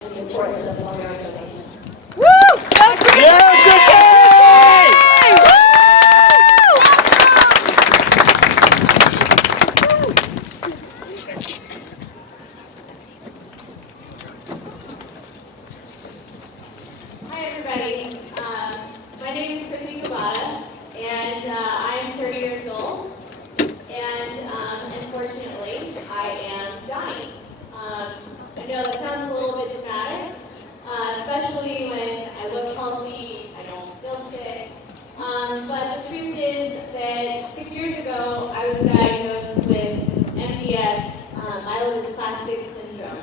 the importance of bone marrow donation. Woo! Yeah, Krissy! Hi everybody. My name is Krissy, and I'm 30 years old. And unfortunately, I am dying. I know that sounds a little bit dramatic, especially when I look healthy, I don't feel sick. But the truth is that 6 years ago, I was diagnosed with MDS, myelodysplastic syndrome.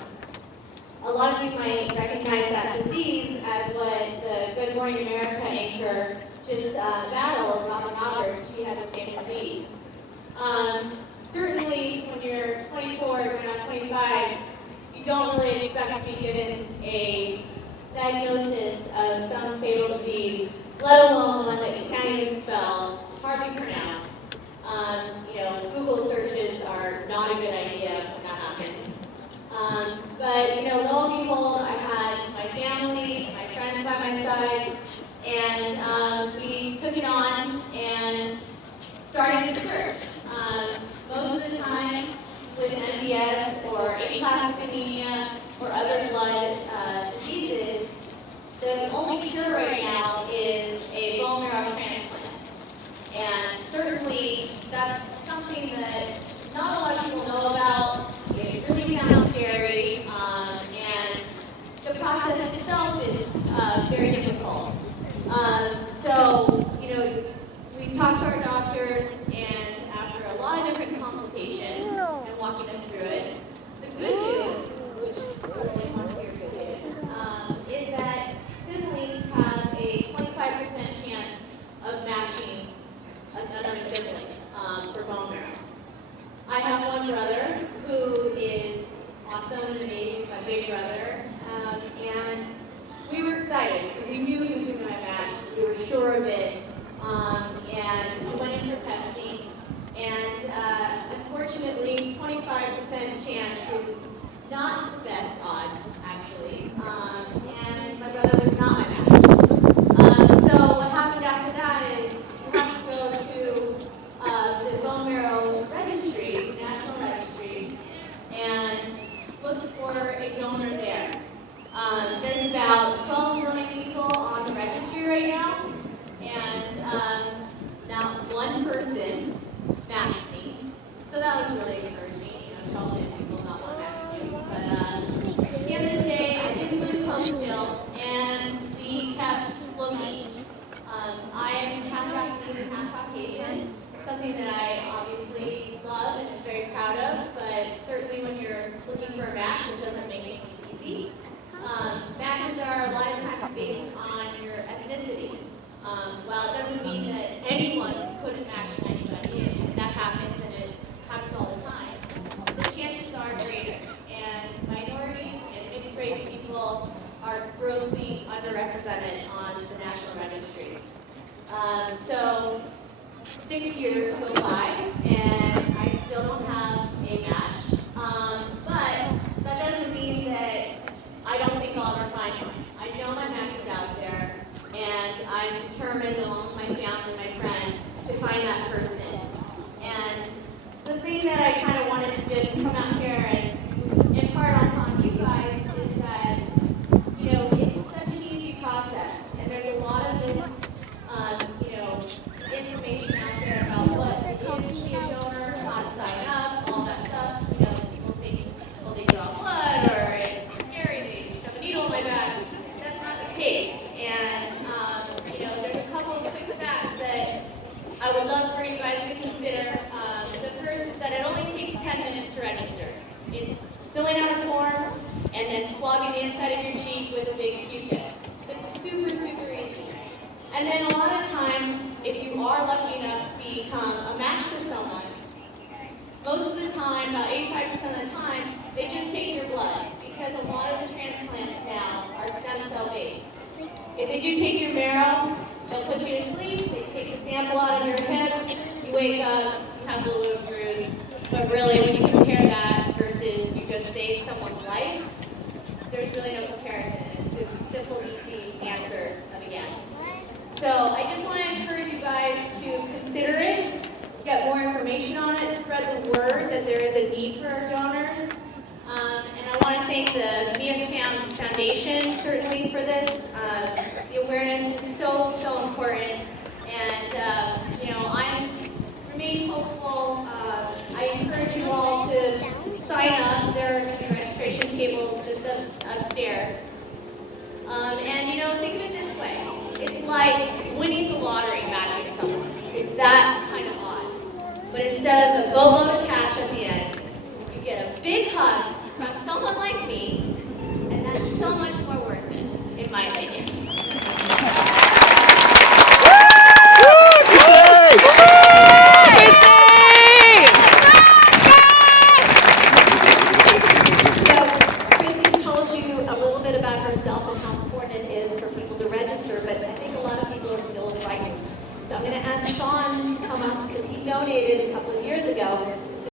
A lot of you might recognize that disease as what the Good Morning America anchor just battled, Robin Roberts. She had the same disease. Certainly, when you're 24, going on 25, you don't really expect to be given a diagnosis of some fatal disease, let alone one that you can't even spell, hardly pronounce. Google searches are not a good idea when that happens. But lo and behold, I had my family, my friends by my side, and we took it on and started to search. Most of the time, with MDS or aplastic anemia or other blood diseases, the only cure right now is a bone marrow transplant. And certainly, that's something that not a lot of people know about. It really sounds scary, and the process itself is very difficult. We talked to our doctors, and after a lot of different consultations and walking us through it, the good news, which everybody wants to hear good news, is that siblings have a 25% chance of matching another sibling for bone marrow. I have one brother who is awesome and amazing, my big brother, and we were excited. We knew he was going to be my match. We were sure of it, and we went in for testing, and unfortunately, 25% chance is not the best odds, actually, and my brother was not my match. So what happened after that is you have to go to the bone marrow registry, national registry, and look for a donor there. There's about 12 million people on the registry right now, and not one person matched me. So that was really encouraging, 12 million people, not one matched me. But at the end of the day, I didn't lose hope still, and we kept looking. I am half Japanese and half Caucasian, something that I obviously love and am very proud of, but certainly when you're looking for a match, it doesn't make things easy. Matches are a lot of times based on your ethnicity. While it doesn't mean that anyone couldn't match anybody, and that happens, and it happens all the time, the chances are greater. And minorities and mixed race people are grossly underrepresented on the national registries. So 6 years go by, and I still don't have a match. But that doesn't mean that I don't think I'll ever find one. I know my match is out there, and I'm determined, along with my family and my friends, to find that person. And the thing that I kind of wanted to just come out here and impart on you guys is that, it's such an easy process, and there's a lot of this, information out there about what it is to be a donor, how to sign up, all that stuff. People think, well, they draw blood, or it's scary, they shove a needle in my back. That's not the case. And, there's a couple of quick facts that I would love for you guys to consider. The first is that it only takes 10 minutes to register. It's filling out a form and then swabbing the inside of your cheek with a big Q-tip. It's super, super easy. And then a lot of times, if you are lucky enough to become a match for someone, most of the time, about 85% of the time, they just take your blood, because a lot of the transplants now are stem cell based. If they do take your marrow, they'll put you to sleep, they take the sample out of your hip, you wake up, you have a little bruise. But really, when you compare that versus you just saved someone's life, there's really no comparison. It's a simple, easy answer of a yes. So I just want to encourage you guys to consider it, get more information on it, spread the word that there is a need for our donors. And I want to thank the Hamm Foundation certainly for this. The awareness is so, so important. And, you know, remain hopeful. I encourage you all to sign up. There are going to be registration tables just upstairs. And, you know, think of it this way. It's like winning the lottery, matching someone. It's that kind of odd. But instead of a boatload of cash at the end, you get a big hug from someone like me, and that's so much more worth it, in my opinion. Krissy's told you a little bit about herself and how important it is for people to register, but I think a lot of people are still frightened. So I'm going to ask Sean to come up because he donated a couple of years ago